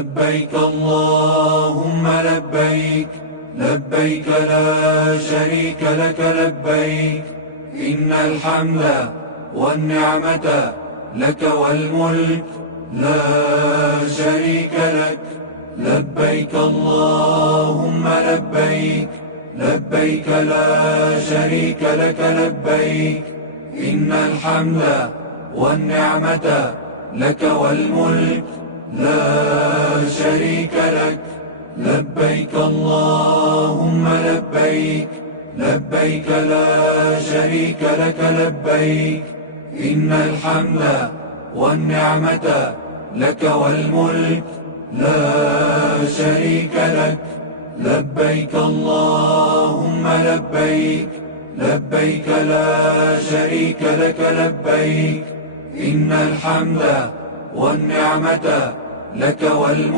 لبيك اللهم لبيك، لبيك لا شريك لك لبيك، إن الحمد والنعمة لك والملك لا شريك لك. لبيك اللهم لبيك، لبيك لا شريك لك لبيك، إن الحمد والنعمة لك والملك لا شريك لك. لبيك اللهم لبيك، لبيك لا شريك لك لبيك، إن الحمد والنعمة لك والملك لا شريك لك. لبيك اللهم لبيك، لبيك لا شريك لك لبيك، إن الحمد والنعمة لك والملك